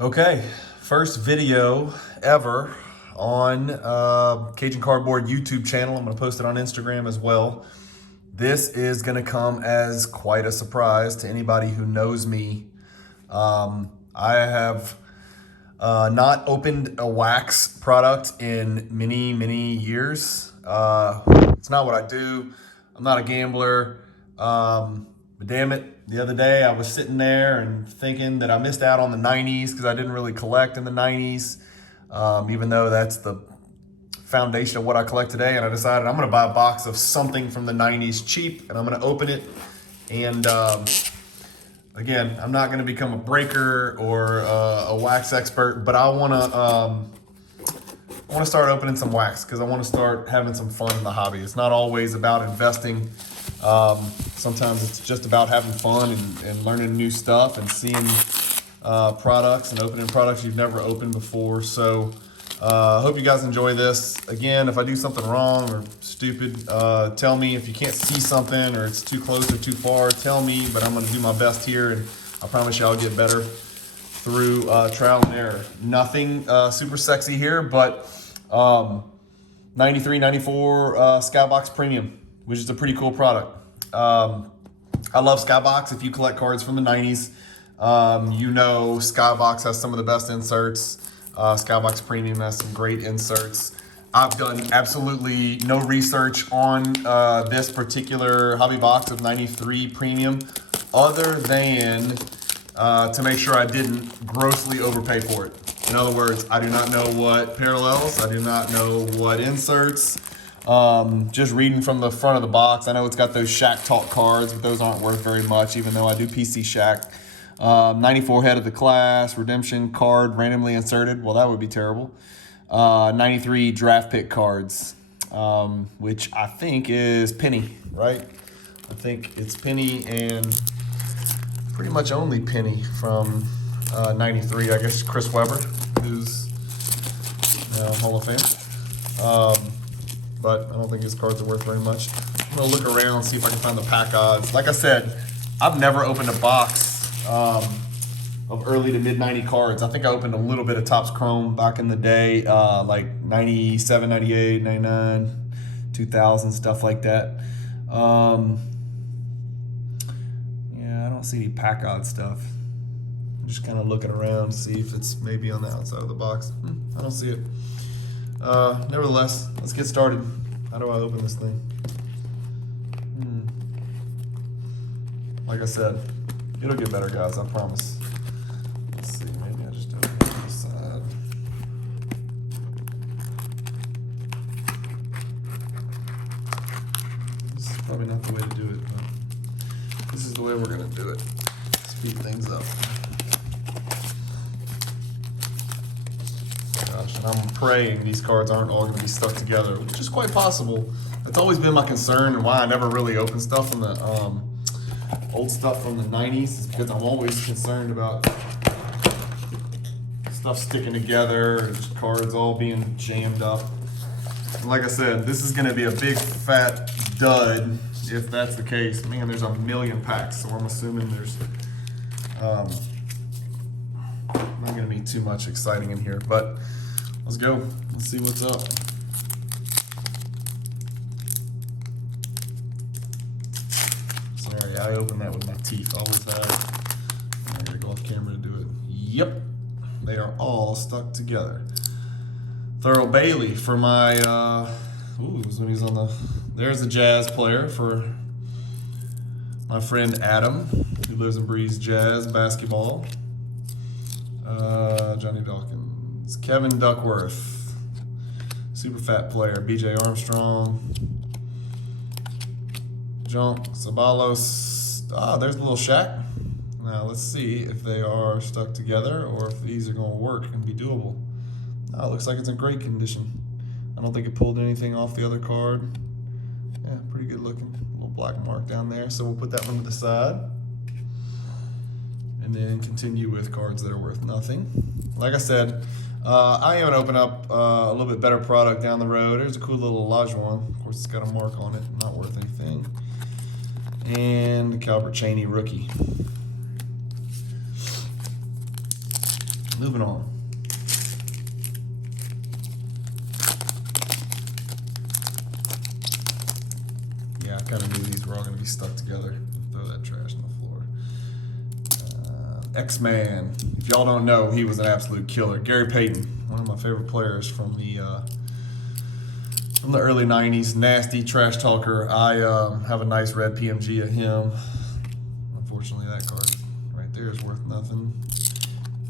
Okay, first video ever on Cajun Cardboard YouTube channel. I'm going to post it on Instagram as well. This is going to come as quite a surprise to anybody who knows me. I have not opened a wax product in many years. It's not what I do. I'm not a gambler. But damn it, the other day I was sitting there and thinking that I missed out on the 90s because I didn't really collect in the 90s, even though that's the foundation of what I collect today. And I decided I'm going to buy a box of something from the 90s cheap, and I'm going to open it. And again, I'm not going to become a breaker or a wax expert, but I want to start opening some wax because I want to start having some fun in the hobby. It's not always about investing. Sometimes it's just about having fun and learning new stuff and seeing products and opening products you've never opened before. So I hope you guys enjoy this. Again, if I do something wrong or stupid, tell me. If you can't see something or it's too close or too far, tell me, but I'm going to do my best here, and I promise you I'll get better through trial and error. Nothing super sexy here, but 93, 94 Skybox Premium, which is a pretty cool product. I love Skybox. If you collect cards from the 90s, you know Skybox has some of the best inserts. Skybox Premium has some great inserts. I've done absolutely no research on this particular hobby box of 93 Premium other than to make sure I didn't grossly overpay for it. In other words, I do not know what parallels, I do not know what inserts. Just reading from the front of the box, I know it's got those Shaq Talk cards, but those aren't worth very much, even though I do PC Shaq. 94 head of the class, redemption card randomly inserted. Well, that would be terrible. 93 draft pick cards, which I think is Penny, right? I think it's Penny and pretty much only Penny from 93. I guess Chris Webber, who's Hall of Fame. But I don't think his cards are worth very much. I'm gonna look around and see if I can find the pack odds. Like I said, I've never opened a box of early to mid 90 cards. I think I opened a little bit of Topps Chrome back in the day, like 97, 98, 99, 2000, stuff like that. Yeah, I don't see any pack odd stuff. I'm just kind of looking around to see if it's maybe on the outside of the box. I don't see it. Nevertheless, let's get started. How do I open this thing? Like I said, it'll get better, guys, I promise. Let's see, maybe I just open it on the side. This is probably not the way to do it, but this is the way we're gonna do it. Speed things up. And I'm praying these cards aren't all going to be stuck together, which is quite possible. That's always been my concern and why I never really open stuff from the old stuff from the 90s, is because I'm always concerned about stuff sticking together and just cards all being jammed up. And like I said, this is going to be a big fat dud if that's the case. Man, there's a million packs, so I'm assuming there's not going to be too much exciting in here, but let's go. Let's see what's up. Sorry, I opened that with my teeth. Always have. I gotta go off camera to do it. Yep, they are all stuck together. Thurl Bailey for my. Ooh, when he's on the. There's a jazz player for my friend Adam, who lives and breathes jazz basketball. Johnny Dawkins, Kevin Duckworth, super fat player, BJ Armstrong, John Sabalos. There's a little Shaq. Now let's see if they are stuck together or if these are going to work and be doable. It looks like it's in great condition. I don't think it pulled anything off the other card. Yeah, pretty good looking. A little black mark down there, so we'll put that one to the side. And then continue with cards that are worth nothing. Like I said, I am going to open up a little bit better product down the road. There's a cool little Olajuwon. Of course, it's got a mark on it, not worth anything. And the Calbert Cheney rookie. Moving on. Yeah, I kind of knew these were all going to be stuck together. Throw that trash on the floor. X-Man. If y'all don't know, he was an absolute killer. Gary Payton, one of my favorite players from the early 90s. Nasty trash talker. I have a nice red PMG of him. Unfortunately, that card right there is worth nothing.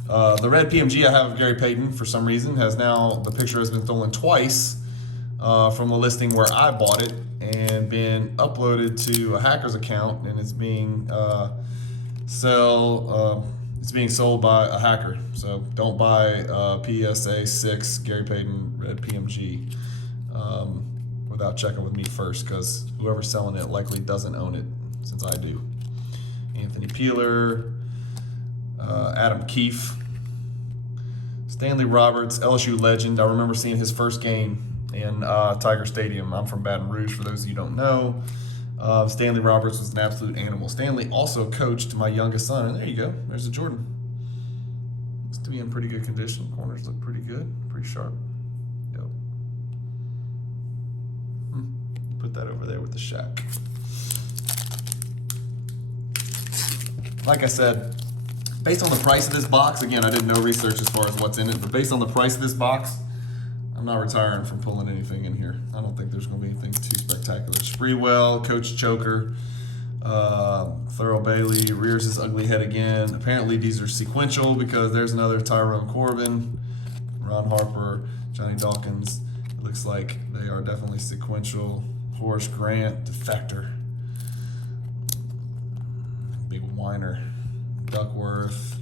The red PMG I have of Gary Payton, for some reason, the picture has been stolen twice from the listing where I bought it and been uploaded to a hacker's account, and it's being sold by a hacker. So don't buy PSA 6 Gary Payton red PMG without checking with me first, because whoever's selling it likely doesn't own it, since I do. Anthony Peeler, Adam Keefe, Stanley Roberts, LSU legend. I remember seeing his first game in Tiger Stadium. I'm from Baton Rouge, for those of you who don't know. Stanley Roberts was an absolute animal. Stanley also coached my youngest son, and there you go. There's a Jordan. Looks to be in pretty good condition. Corners look pretty good, pretty sharp. Yep. Put that over there with the Shaq. Like I said, based on the price of this box, again, I did no research as far as what's in it, but based on the price of this box, I'm not retiring from pulling anything in here. I don't think there's going to be anything too spectacular. Spreewell, Coach Choker, Thurl Bailey, rears his ugly head again. Apparently these are sequential because there's another Tyrone Corbin, Ron Harper, Johnny Dawkins. It looks like they are definitely sequential. Horace Grant, Defector. Big Whiner, Duckworth,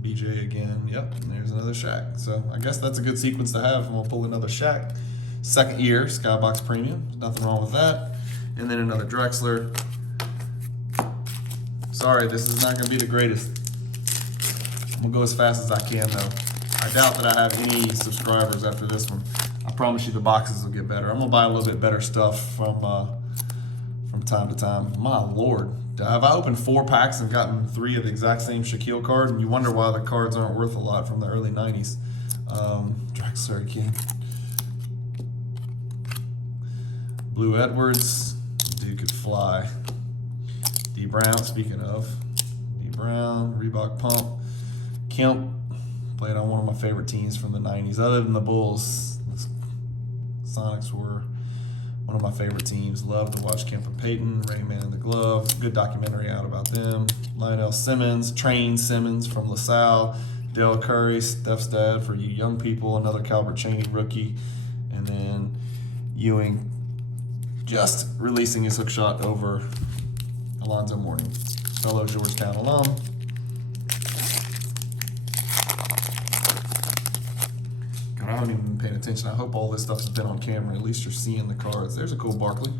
BJ again. Yep, and there's another Shaq. So I guess that's a good sequence to have, and we'll pull another Shaq. Second year, Skybox Premium. Nothing wrong with that. And then another Drexler. Sorry, this is not going to be the greatest. I'm going to go as fast as I can, though. I doubt that I have any subscribers after this one. I promise you the boxes will get better. I'm going to buy a little bit better stuff from time to time. My Lord. Have I opened 4 packs and gotten 3 of the exact same Shaquille card? And you wonder why the cards aren't worth a lot from the early 90s. Drexler again. Blue Edwards. Dude could fly. D. Brown, speaking of. D. Brown, Reebok Pump. Kemp. Played on one of my favorite teams from the 90s. Other than the Bulls, the Sonics were one of my favorite teams. Love to watch Kemp and Payton, Rayman and the Glove. Good documentary out about them. Lionel Simmons, Train Simmons from LaSalle. Dale Curry, Steph's dad for you young people. Another Calbert Chaney rookie. And then Ewing just releasing his hook shot over Alonzo Mourning, fellow Georgetown alum. God, I haven't even been paying attention. I hope all this stuff has been on camera. At least you're seeing the cards. There's a cool Barkley.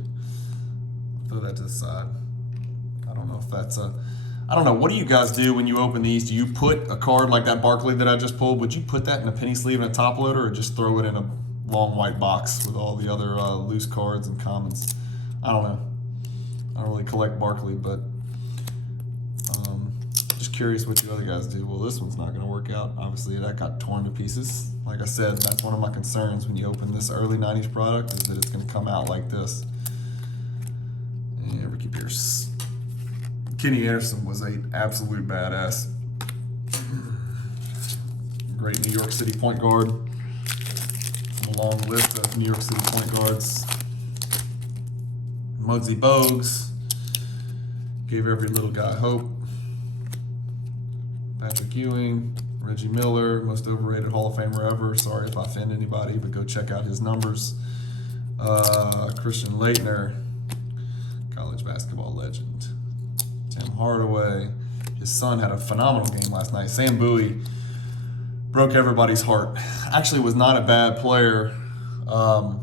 Throw that to the side. I don't know if that's a... I don't know. What do you guys do when you open these? Do you put a card like that Barkley that I just pulled? Would you put that in a penny sleeve and a top loader, or just throw it in a long white box with all the other loose cards and commons? I don't know. I don't really collect Barkley, but just curious what you other guys do. Well, this one's not going to work out. Obviously, that got torn to pieces. Like I said, that's one of my concerns when you open this early 90s product, is that it's going to come out like this. And Ricky Pierce. Kenny Anderson was an absolute badass. Great New York City point guard. From a long list of New York City point guards. Muggsy Bogues. Gave every little guy hope. Patrick Ewing. Reggie Miller, most overrated Hall of Famer ever. Sorry if I offend anybody, but go check out his numbers. Christian Laettner, college basketball legend. Tim Hardaway. His son had a phenomenal game last night. Sam Bowie broke everybody's heart. Actually was not a bad player. I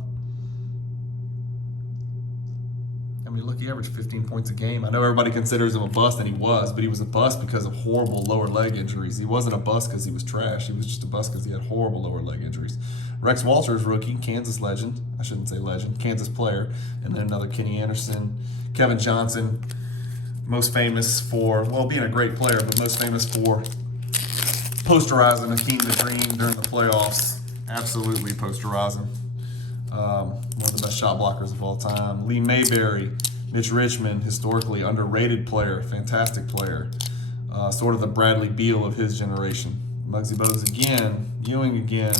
mean, look, he averaged 15 points a game. I know everybody considers him a bust, and he was, but he was a bust because of horrible lower leg injuries. He wasn't a bust because he was trash. He was just a bust because he had horrible lower leg injuries. Rex Walters, rookie, Kansas legend. I shouldn't say legend, Kansas player. And then another Kenny Anderson. Kevin Johnson, most famous for, well, being a great player, but most famous for posterizing Hakeem the Dream during the playoffs. Absolutely posterizing. One of the best shot blockers of all time. Lee Mayberry, Mitch Richmond, historically underrated player, fantastic player. Sort of the Bradley Beal of his generation. Muggsy Bogues again, Ewing again,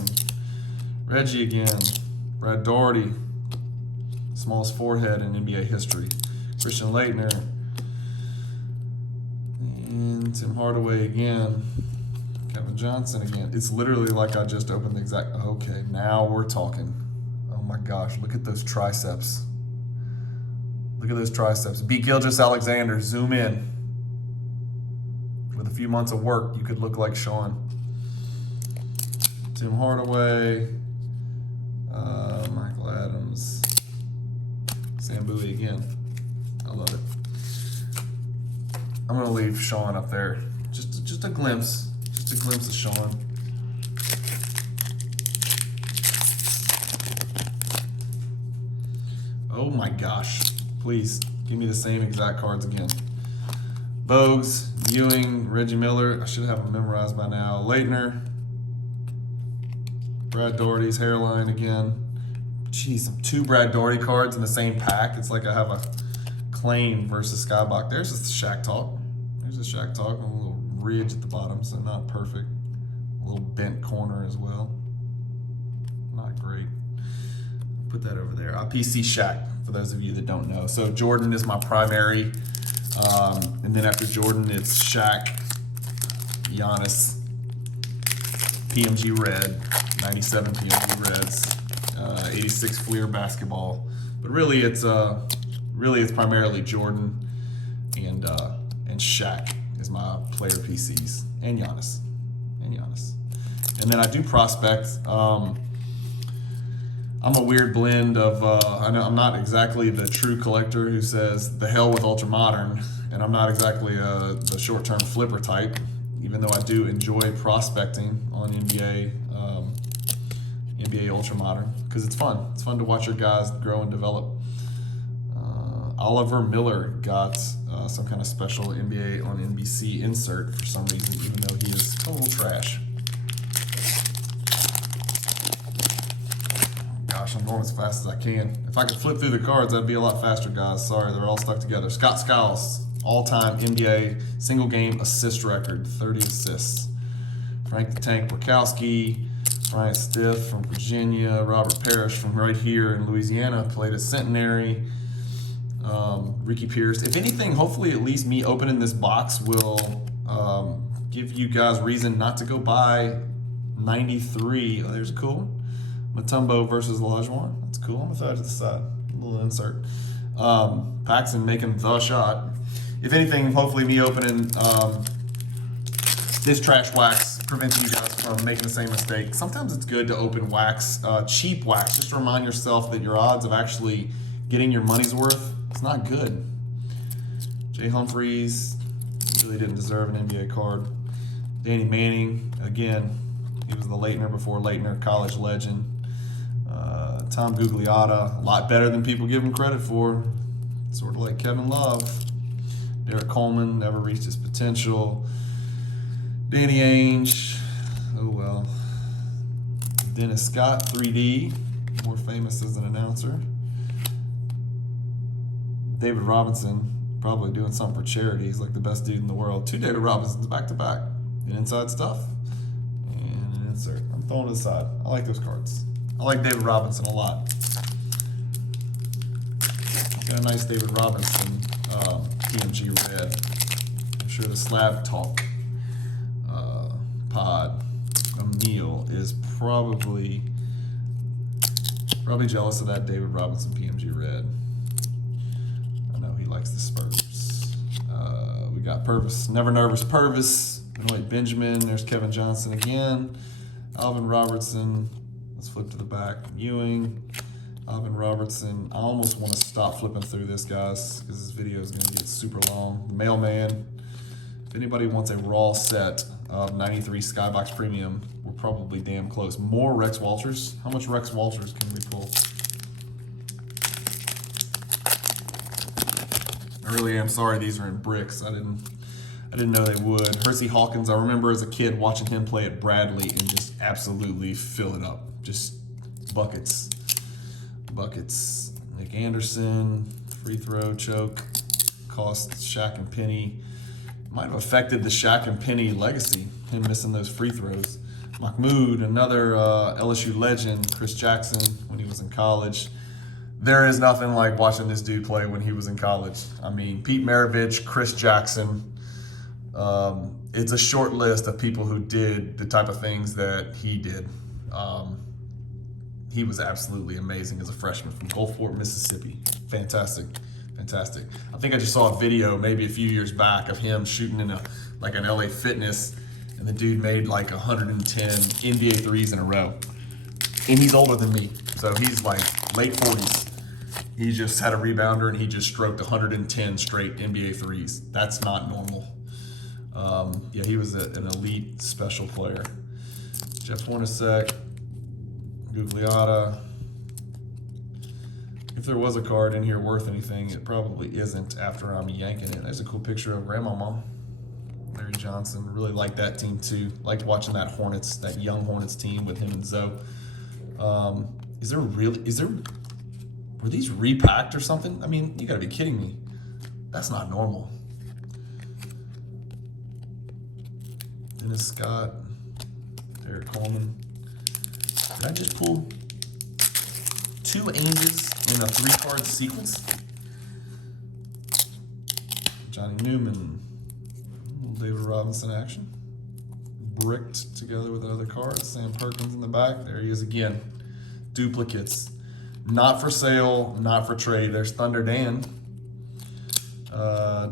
Reggie again, Brad Daugherty, smallest forehead in NBA history. Christian Laettner, and Tim Hardaway again. Kevin Johnson again. It's literally like I just opened the exact. Okay, now we're talking. Oh my gosh, look at those triceps. Look at those triceps. B. Gilgeous-Alexander, zoom in. With a few months of work, you could look like Sean. Tim Hardaway, Michael Adams, Sam Bowie again. I love it. I'm gonna leave Sean up there. Just a glimpse. Just a glimpse of Sean. Oh my gosh. Please, give me the same exact cards again. Bogues, Ewing, Reggie Miller. I should have them memorized by now. Laettner. Brad Daugherty's hairline again. Jeez, 2 Brad Daugherty cards in the same pack. It's like I have a claim versus Skybox. There's a Shaq Talk. There's a Shaq Talk. A little ridge at the bottom, so not perfect. A little bent corner as well. Not great. Put that over there. PC Shaq, for those of you that don't know. So Jordan is my primary. And then after Jordan, it's Shaq, Giannis, PMG Red, 97 PMG Reds, 86 Fleer basketball. But really it's primarily Jordan and Shaq is my player PCs, and Giannis. And then I do prospect. I'm a weird blend of, I'm not exactly the true collector who says the hell with ultra modern, and I'm not exactly the short-term flipper type, even though I do enjoy prospecting on NBA ultra modern, because it's fun. It's fun to watch your guys grow and develop. Oliver Miller got some kind of special NBA on NBC insert for some reason, even though he is total trash. Gosh, I'm going as fast as I can. If I could flip through the cards, that'd be a lot faster, guys. Sorry, they're all stuck together. Scott Skiles, all-time NBA single-game assist record, 30 assists. Frank the Tank Borkowski, Bryant Stiff from Virginia, Robert Parrish from right here in Louisiana, played at Centenary. Ricky Pierce. If anything, hopefully at least me opening this box will give you guys reason not to go buy 93. Oh, there's a cool one. Mutombo versus Olajuwon. That's cool. I'm gonna throw it to the side. A little insert. Paxson making the shot. If anything, hopefully me opening this trash wax prevents you guys from making the same mistake. Sometimes it's good to open wax, cheap wax, just to remind yourself that your odds of actually getting your money's worth, it's not good. Jay Humphries really didn't deserve an NBA card. Danny Manning, again, he was the Laettner before Laettner, college legend. Tom Gugliotta, a lot better than people give him credit for. Sort of like Kevin Love. Derek Coleman, never reached his potential. Danny Ainge, oh well. Dennis Scott, 3D, more famous as an announcer. David Robinson, probably doing something for charity. He's like the best dude in the world. 2 David Robinsons back to back. And inside stuff. And an insert. I'm throwing it aside. I like those cards. I like David Robinson a lot. Got a nice David Robinson PMG Red. I'm sure the Slab Talk pod Emil is probably jealous of that David Robinson PMG Red. I know he likes the Spurs. We got Purvis, Never Nervous Purvis, Benoit Benjamin. There's Kevin Johnson again. Alvin Robertson. Let's flip to the back. Ewing, Alvin Robertson. I almost want to stop flipping through this, guys, because this video is going to get super long. Mailman. If anybody wants a raw set of 93 Skybox Premium, we're probably damn close. More Rex Walters. How much Rex Walters can we pull? I really am sorry these are in bricks. I I didn't know they would. Hersey Hawkins, I remember as a kid watching him play at Bradley and just absolutely fill it up. Just buckets. Buckets. Nick Anderson, free throw, choke, cost Shaq and Penny. Might have affected the Shaq and Penny legacy, him missing those free throws. Mahmoud, another LSU legend, Chris Jackson, when he was in college. There is nothing like watching this dude play when he was in college. I mean, Pete Maravich, Chris Jackson. It's a short list of people who did the type of things that he did. He was absolutely amazing as a freshman from Gulfport, Mississippi. Fantastic, fantastic. I think I just saw a video maybe a few years back of him shooting in an LA Fitness, and the dude made like 110 NBA threes in a row. And he's older than me, so he's like late 40s. He just had a rebounder and he just stroked 110 straight NBA threes. That's not normal. Yeah, he was an elite special player. Jeff Hornacek, Gugliotta. If there was a card in here worth anything, it probably isn't after I'm yanking it. There's a cool picture of Grandmama. Larry Johnson. Really liked that team too. Liked watching that young Hornets team with him and Zoe. Were these repacked or something? I mean, you gotta be kidding me. That's not normal. Dennis Scott, Derek Coleman. Did I just pull 2 Ainges in a 3-card sequence? Johnny Newman, David Robinson action. Bricked together with another card. Sam Perkins in the back. There he is again. Duplicates. Not for sale, not for trade. There's Thunder Dan.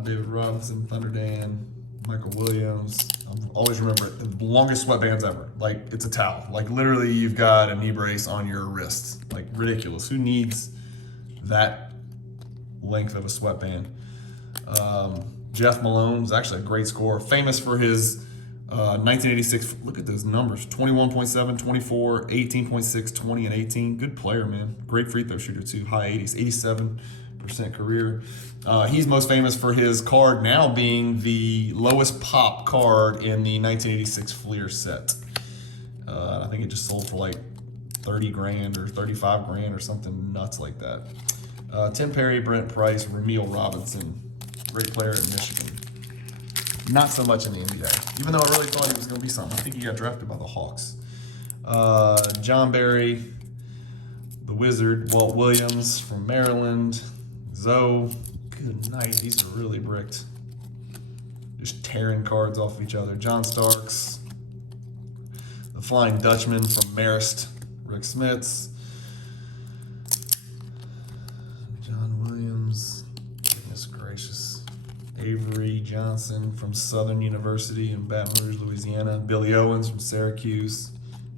David Robinson, Thunder Dan, Michael Williams. I always remember it. The longest sweatbands ever. Like, it's a towel. Like, literally, you've got a knee brace on your wrist. Like, ridiculous. Who needs that length of a sweatband? Jeff Malone is actually a great scorer. Famous for his 1986, look at those numbers. 21.7, 24, 18.6, 20, and 18. Good player, man. Great free throw shooter, too. High 80s, 87% career. He's most famous for his card now being the lowest pop card in the 1986 Fleer set. I think it just sold for like 30 grand or 35 grand or something nuts like that. Tim Perry, Brent Price, Ramil Robinson. Great player at Michigan. Not so much in the NBA, even though I really thought he was going to be something. I think he got drafted by the Hawks. John Barry, the Wizard, Walt Williams from Maryland, Zoe. Good night. These are really bricked. Just tearing cards off each other. John Starks, the Flying Dutchman from Marist, Rick Smits. John Williams. Goodness gracious. Avery Johnson from Southern University in Baton Rouge, Louisiana. Billy Owens from Syracuse.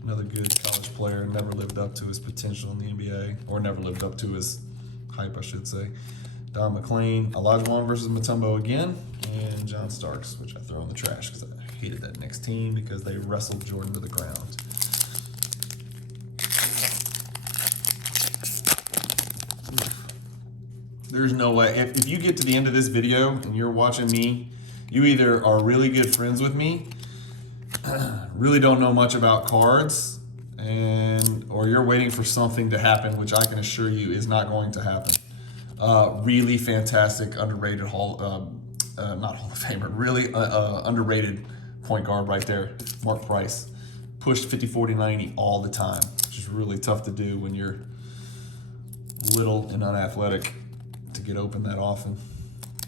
Another good college player. Never lived up to his potential in the NBA. Or never lived up to his hype, I should say. Don McClain, Olajuwon versus Mutombo again. And John Starks, which I throw in the trash because I hated that Knicks team because they wrestled Jordan to the ground. There's no way. If you get to the end of this video and you're watching me, you either are really good friends with me, really don't know much about cards, or you're waiting for something to happen, which I can assure you is not going to happen. Really fantastic, underrated not Hall of Famer, really underrated point guard right there, Mark Price. Pushed 50, 40, 90 all the time, which is really tough to do when you're little and unathletic to get open that often,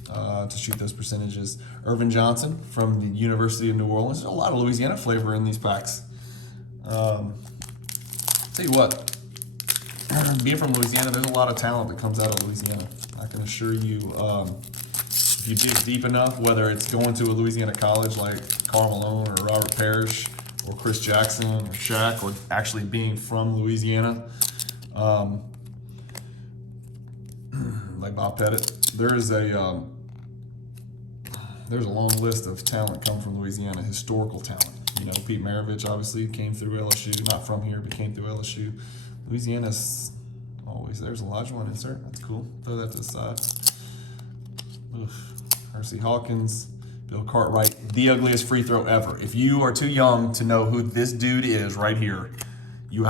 to shoot those percentages. Irvin Johnson from the University of New Orleans. There's a lot of Louisiana flavor in these packs. Tell you what, being from Louisiana, there's a lot of talent that comes out of Louisiana. I can assure you, if you dig deep enough, whether it's going to a Louisiana college like Karl Malone or Robert Parrish or Chris Jackson or Shaq, or actually being from Louisiana, like Bob Pettit, there's a long list of talent come from Louisiana, historical talent. You know, Pete Maravich obviously came through LSU, not from here, but came through LSU. Louisiana's always, there's Olajuwon insert, that's cool. Throw that to the side. Hersey Hawkins, Bill Cartwright, the ugliest free throw ever. If you are too young to know who this dude is right here, you've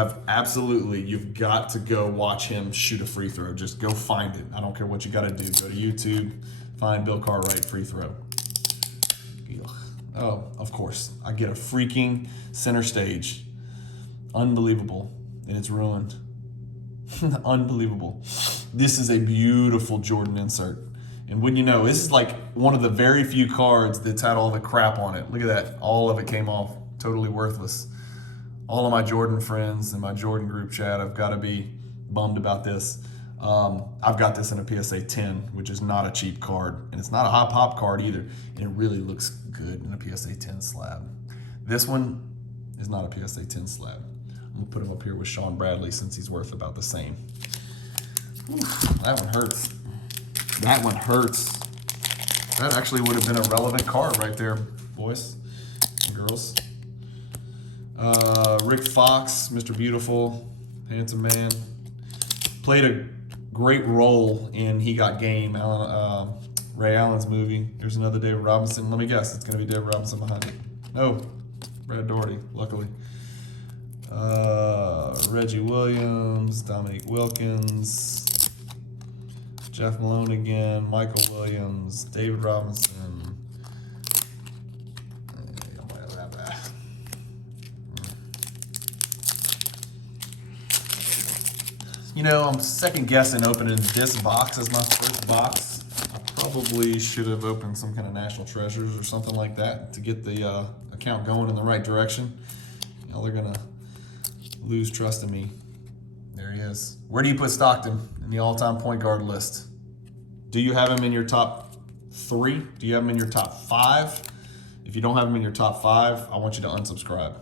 got to go watch him shoot a free throw. Just go find it. I don't care what you got to do. Go to YouTube, find Bill Cartwright free throw. Oh, of course. I get a freaking center stage. Unbelievable. And it's ruined. Unbelievable. This is a beautiful Jordan insert. And wouldn't you know, this is like one of the very few cards that's had all the crap on it. Look at that. All of it came off. Totally worthless. All of my Jordan friends and my Jordan group chat have got to be bummed about this. I've got this in a PSA 10, which is not a cheap card. And it's not a hot pop card either. And it really looks good in a PSA 10 slab. This one is not a PSA 10 slab. I'm going to put him up here with Sean Bradley since he's worth about the same. Oof, that one hurts. That one hurts. That actually would have been a relevant card right there, boys and girls. Rick Fox, Mr. Beautiful, handsome man. Played a great role in He Got Game, Ray Allen's movie. Here's another David Robinson. Let me guess, it's going to be David Robinson behind it. No, Brad Daugherty, luckily. Reggie Williams, Dominique Wilkins, Jeff Malone again, Michael Williams, David Robinson. You know, I'm second guessing opening this box as my first box. I probably should have opened some kind of National Treasures or something like that to get the account going in the right direction. You know, they're gonna lose trust in me. There he is. Where do you put Stockton in the all-time point guard list? Do you have him in your top 3? Do you have him in your top 5? If you don't have him in your top 5, I want you to unsubscribe.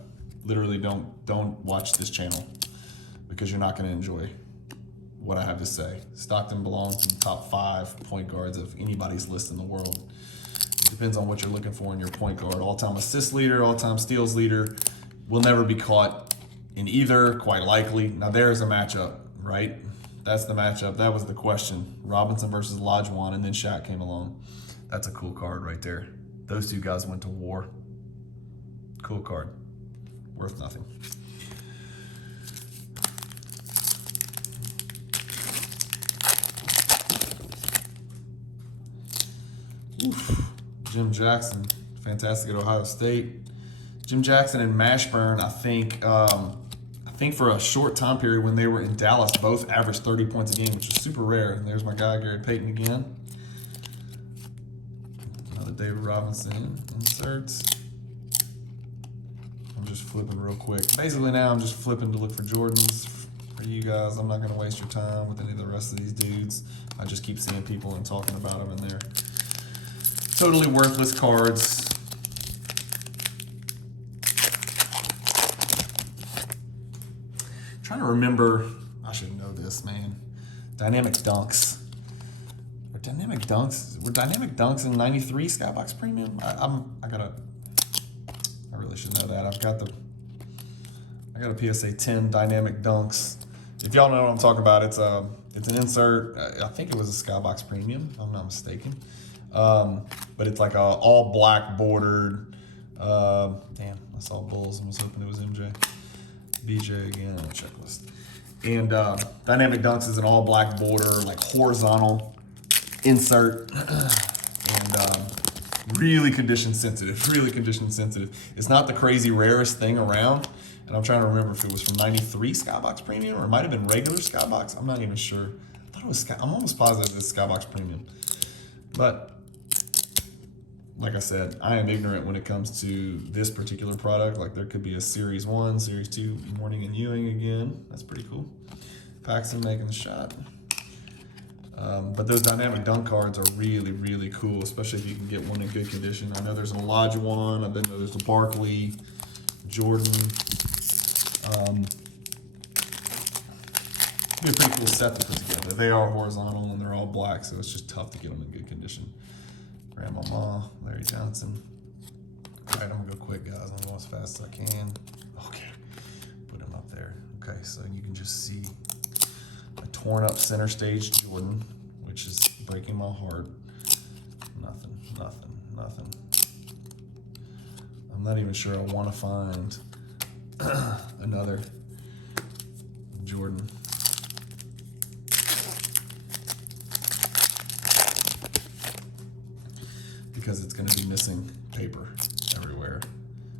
Literally, don't watch this channel because you're not going to enjoy what I have to say. Stockton belongs in the top 5 point guards of anybody's list in the world. It depends on what you're looking for in your point guard. All-time assist leader, all-time steals leader. Will never be caught in either, quite likely. Now there's a matchup, right? That's the matchup. That was the question. Robinson versus Olajuwon, and then Shaq came along. That's a cool card right there. Those two guys went to war. Cool card. Worth nothing. Oof. Jim Jackson, fantastic at Ohio State. Jim Jackson and Mashburn, I think for a short time period when they were in Dallas, both averaged 30 points a game, which is super rare. And there's my guy, Gary Payton again. Another David Robinson inserts. I'm just flipping real quick. Basically now I'm just flipping to look for Jordans for you guys. I'm not going to waste your time with any of the rest of these dudes. I just keep seeing people and talking about them, and they're totally worthless cards. Trying to remember, I should know this, man. Dynamic Dunks. Were Dynamic Dunks in '93 Skybox Premium? I really should know that. I got a PSA 10 Dynamic Dunks. If y'all know what I'm talking about, it's an insert. I think it was a Skybox Premium, if I'm not mistaken. But it's like a all black bordered. Damn, I saw Bulls. I was hoping it was MJ. BJ again on the checklist. And Dynamic Dunks is an all black border, like horizontal insert. And really condition sensitive. It's not the crazy rarest thing around. And I'm trying to remember if it was from '93 Skybox Premium or it might have been regular Skybox. I'm not even sure. I thought it was I'm almost positive it's Skybox Premium. But like I said, I am ignorant when it comes to this particular product. Like there could be a Series 1, Series 2, Morning and Ewing again. That's pretty cool. Paxson making the shot. But those dynamic dunk cards are really, really cool, especially if you can get one in good condition. I know there's an Olajuwon. I know there's a Barkley, Jordan. It'd be a pretty cool set to put together. They are horizontal and they're all black, so it's just tough to get them in good condition. Grandmama, Larry Johnson. All right, I'm gonna go quick, guys. I'm going as fast as I can. Okay, put him up there. Okay, so you can just see a torn up center stage Jordan, which is breaking my heart. Nothing. I'm not even sure I want to find another Jordan. Because it's going to be missing paper everywhere.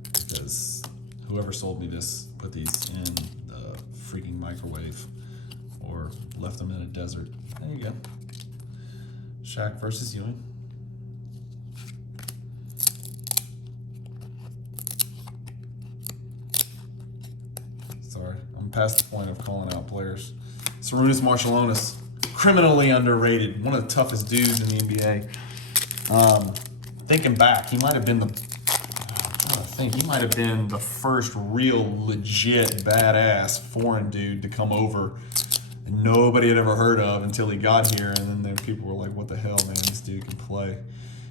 Because whoever sold me this put these in the freaking microwave or left them in a desert. There you go. Shaq versus Ewing. Sorry, I'm past the point of calling out players. Sarunas Marciulionis, criminally underrated. One of the toughest dudes in the NBA. Thinking back, he might have been the first real legit badass foreign dude to come over and nobody had ever heard of until he got here, and then people were like, what the hell, man, this dude can play.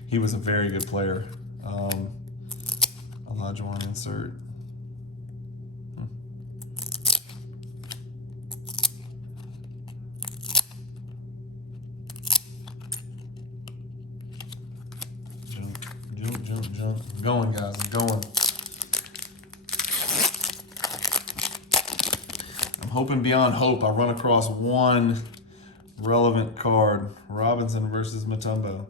He was a very good player. Olajuwon insert. Jump. I'm going, guys. I'm going. I'm hoping beyond hope I run across one relevant card. Robinson versus Mutombo.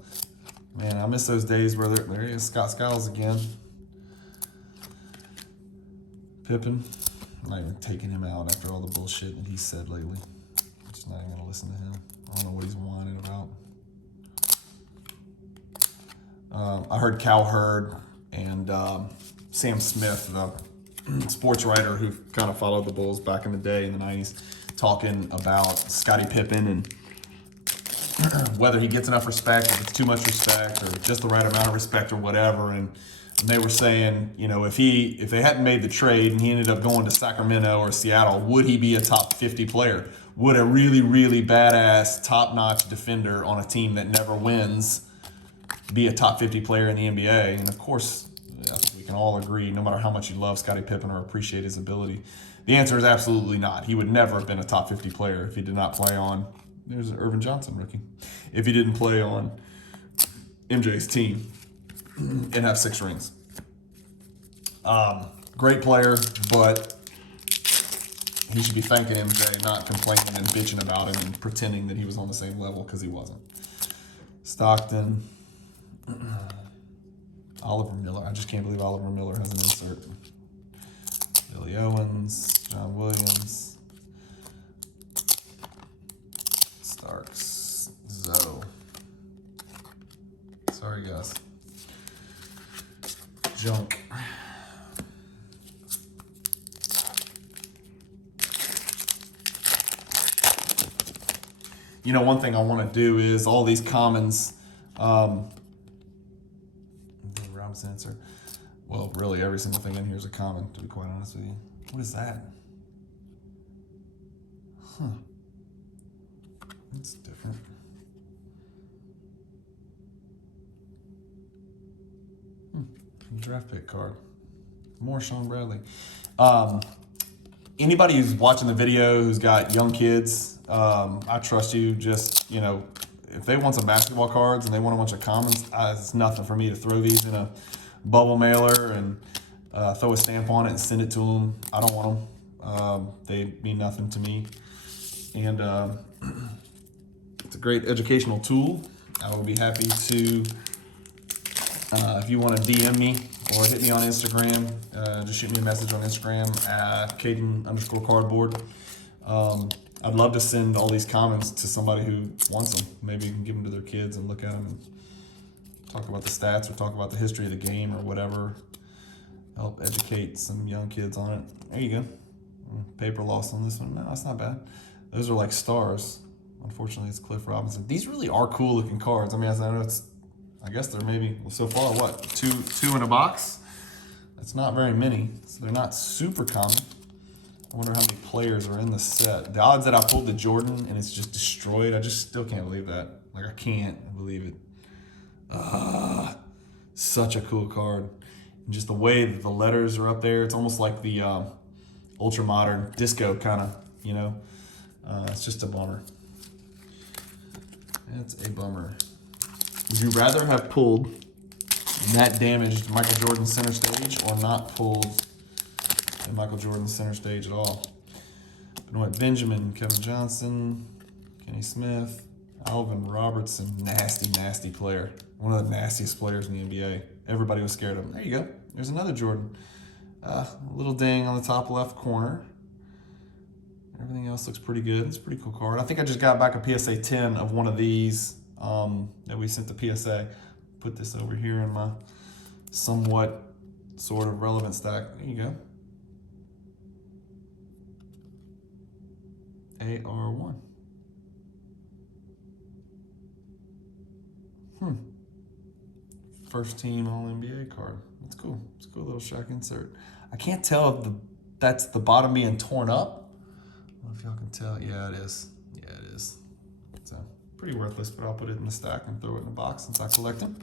Man, I miss those days where there he is, Scott Skiles again. Pippen. I'm not even taking him out after all the bullshit that he said lately. I'm just not even going to listen to him. I don't know what he's whining about. I heard Cal Hurd and Sam Smith, the sports writer who kind of followed the Bulls back in the day in the 90s, talking about Scottie Pippen and whether he gets enough respect, if it's too much respect, or just the right amount of respect, or whatever. And they were saying, you know, if they hadn't made the trade and he ended up going to Sacramento or Seattle, would he be a top 50 player? Would a really, really badass, top-notch defender on a team that never wins be a top 50 player in the NBA? And of course, I think we can all agree, no matter how much you love Scottie Pippen or appreciate his ability, the answer is absolutely not. He would never have been a top 50 player if he did not play on, there's an Irvin Johnson rookie, if he didn't play on MJ's team and have 6 rings. Great player, but he should be thanking MJ, not complaining and bitching about him and pretending that he was on the same level, because he wasn't. Stockton. Oliver Miller. I just can't believe Oliver Miller has an insert. Billy Owens, John Williams, Starks, Zoe. Sorry, guys. Junk. You know, one thing I want to do is all these commons. Answer. Well, really, every single thing in here is a common, to be quite honest with you. What is that? Huh. That's different. Draft pick card. More Sean Bradley. Anybody who's watching the video who's got young kids, I trust you. Just, you know, if they want some basketball cards and they want a bunch of commons, it's nothing for me to throw these in a bubble mailer and throw a stamp on it and send it to them. I don't want them. They mean nothing to me. And it's a great educational tool. I will be happy to, if you want to DM me or hit me on Instagram, just shoot me a message on Instagram at Cajun_cardboard. I'd love to send all these comments to somebody who wants them. Maybe you can give them to their kids and look at them and talk about the stats or talk about the history of the game or whatever. Help educate some young kids on it. There you go. Paper loss on this one. No, that's not bad. Those are like stars. Unfortunately, it's Cliff Robinson. These really are cool looking cards. I mean, I guess they're maybe, so far, what, two in a box? That's not very many. So they're not super common. I wonder how many players are in the set. The odds that I pulled the Jordan and it's just destroyed, I just still can't believe that. Like, I can't believe it. Such a cool card. And just the way that the letters are up there, it's almost like the ultra modern disco kind of, you know. It's just a bummer. It's a bummer. Would you rather have pulled that damaged Michael Jordan's center stage or not pulled Michael Jordan's center stage at all. Benoit Benjamin, Kevin Johnson, Kenny Smith, Alvin Robertson, nasty player. One of the nastiest players in the NBA. Everybody was scared of him. There you go. There's another Jordan. A little ding on the top left corner. Everything else looks pretty good. It's a pretty cool card. I think I just got back a PSA 10 of one of these that we sent to PSA. Put this over here in my somewhat sort of relevant stack. There you go. AR1. First team All-NBA card. That's cool. It's a cool little Shaq insert. I can't tell if that's the bottom being torn up. I don't know if y'all can tell. Yeah, it is. Yeah, it is. So, pretty worthless, but I'll put it in the stack and throw it in the box since I collect them.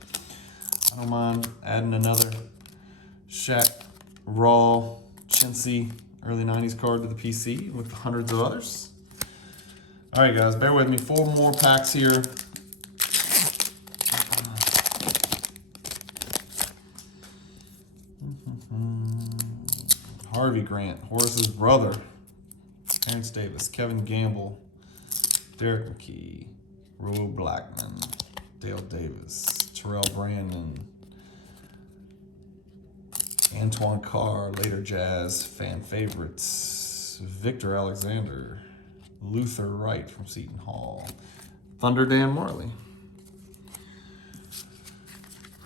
I don't mind adding another Shaq Raw chintzy early 90s card to the PC with hundreds of others. All right, guys, bear with me. 4 more packs here. Harvey Grant, Horace's brother, Terrence Davis, Kevin Gamble, Derek McKee, Roe Blackman, Dale Davis, Terrell Brandon, Antoine Carr, later Jazz fan favorites, Victor Alexander, Luther Wright from Seton Hall, Thunder Dan Marley.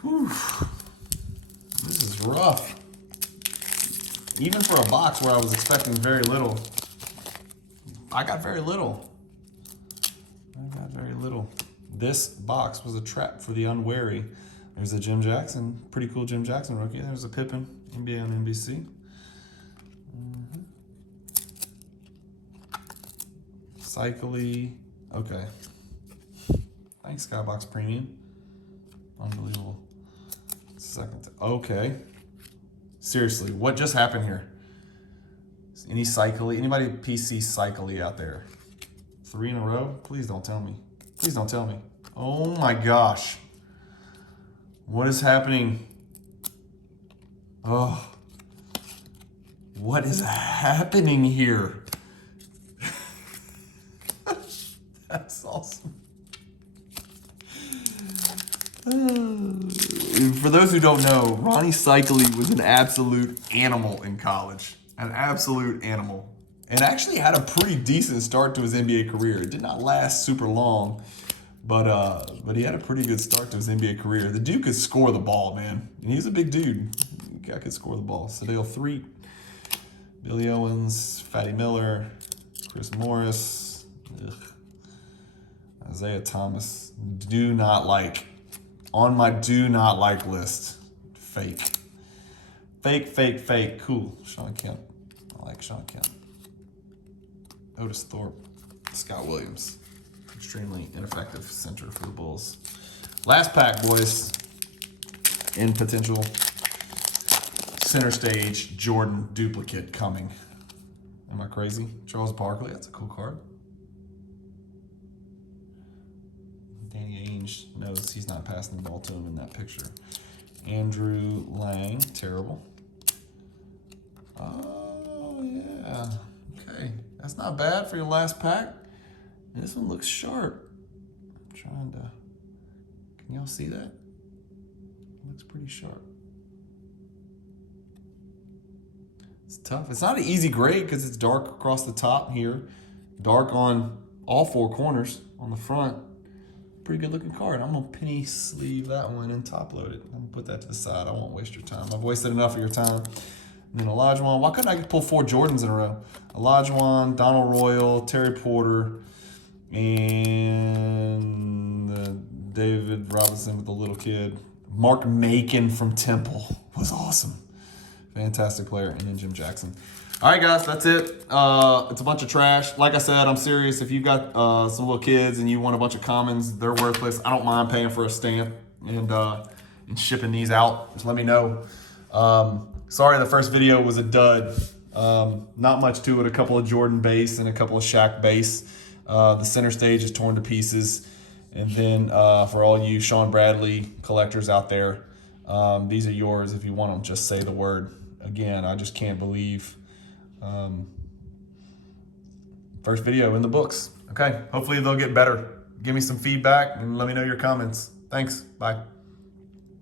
Whew. This is rough. Even for a box where I was expecting very little, I got very little. This box was a trap for the unwary. There's a Jim Jackson, pretty cool Jim Jackson rookie. There's a Pippen, NBA on NBC. Cycly, okay. Thanks, Skybox Premium. Unbelievable. Second, okay. Seriously, what just happened here? Any Cycly, anybody PC Cycly out there? 3 in a row? Please don't tell me. Please don't tell me. Oh my gosh. What is happening? Oh. What is happening here? That's awesome. For those who don't know, Ronnie Cycly was an absolute animal in college. An absolute animal. And actually had a pretty decent start to his NBA career. It did not last super long, but he had a pretty good start to his NBA career. The dude could score the ball, man. And he's a big dude. The guy could score the ball. Sadale Threet, Billy Owens, Fatty Miller, Chris Morris, Isaiah Thomas. Do not like. On my do not like list. Fake. Cool. Sean Kemp. I like Sean Kemp. Otis Thorpe. Scott Williams. Extremely ineffective center for the Bulls. Last pack, boys. In potential center stage Jordan duplicate coming. Am I crazy? Charles Barkley. That's a cool card. Danny Ainge knows he's not passing the ball to him in that picture. Andrew Lang, terrible. Oh, yeah. Okay. That's not bad for your last pack. This one looks sharp. I'm trying to... Can y'all see that? It looks pretty sharp. It's tough. It's not an easy grade because it's dark across the top here. Dark on all 4 corners on the front. Pretty good looking card. I'm gonna penny sleeve that one and top load it. I'm gonna put that to the side. I won't waste your time. I've wasted enough of your time. And then Olajuwon. Why couldn't I pull 4 Jordans in a row? Olajuwon, Donald Royal, Terry Porter, and David Robinson with the little kid. Mark Macon from Temple was awesome. Fantastic player. And then Jim Jackson. All right, guys, that's it. It's a bunch of trash. Like I said, I'm serious. If you've got some little kids and you want a bunch of commons, they're worthless. I don't mind paying for a stamp and shipping these out. Just let me know. Sorry, the first video was a dud. Not much to it. A couple of Jordan base and a couple of Shaq base. The center stage is torn to pieces. And then for all you Sean Bradley collectors out there, These are yours if you want them. Just say the word. Again, I just can't believe first video in the books. Okay, hopefully they'll get better. Give me some feedback and let me know your comments. Thanks. Bye.